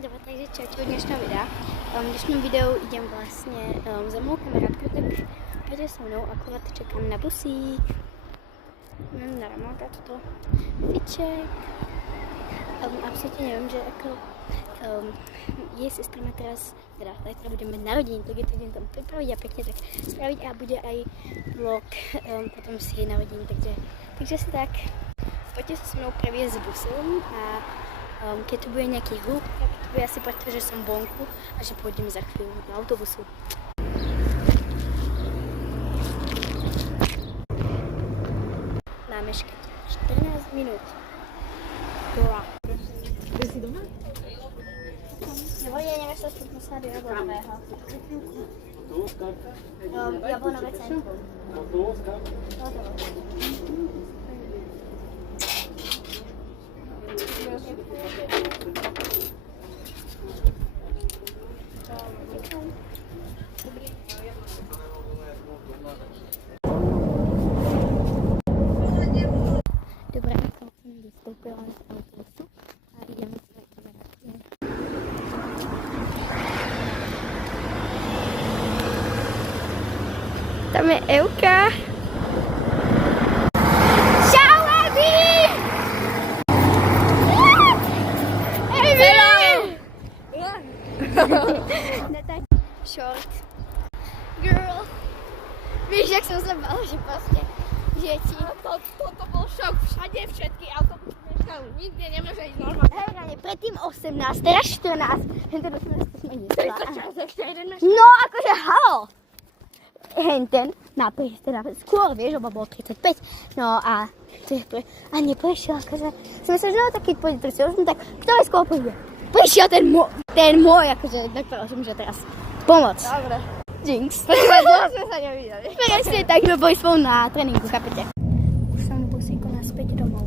Dobre, takže čau dnešného videa. V dnešnom videu idem vlastne za mojou kamarátkou, tak poďte so mnou, akurát čekám na busík. Na Ramona toto fiček. Absolutne neviem, že ako jej sestra má teraz, teda zajtra budeme mať narodeniny, tak je to idem tam pripraviť a pekne tak spraviť a bude aj vlog potom z jej narodeniny, takže si tak poďte sa so mnou previesť s busom a keď tu bude nejaký hluk, tak to bude asi preto, že som vonku a že pôjdeme za chvíľu do autobusu. Máme škať 14 minút. Dola. Ty si doma? Nebo je neviem, sa stupnú sa do Jablonového. Jablonové centrum. Dobre, ako som vystoupila z autobusu a ideme s mojej kamarátky. Tam je Evka. Čau, Evi! Evi! No tak, short. Girl. Víš, jak som sa bala, že proste, že ti... Toto bol šok, všade všetky autobusy nešťali, nikde nemôže ísť normálne. Hej, predtým 18, teraz 14, henten 18 sme nesla. 36, ešte jeden mešťal. No, akože halo! Henten napríklad, teda skôr, vieš, lebo bol 35, no a neprešiel, akože, som sa, že no tak keď pôjde 38, tak kto aj skôr pôjde? Prišiel ten môj, akože, tak prosím, že teraz pomoc. Dobre. Jinx. Počúvaj, dlho sme sa nevideli. Presne tak, sme boli spolu na tréningu, chápete? Už som v busíku naspäť domov.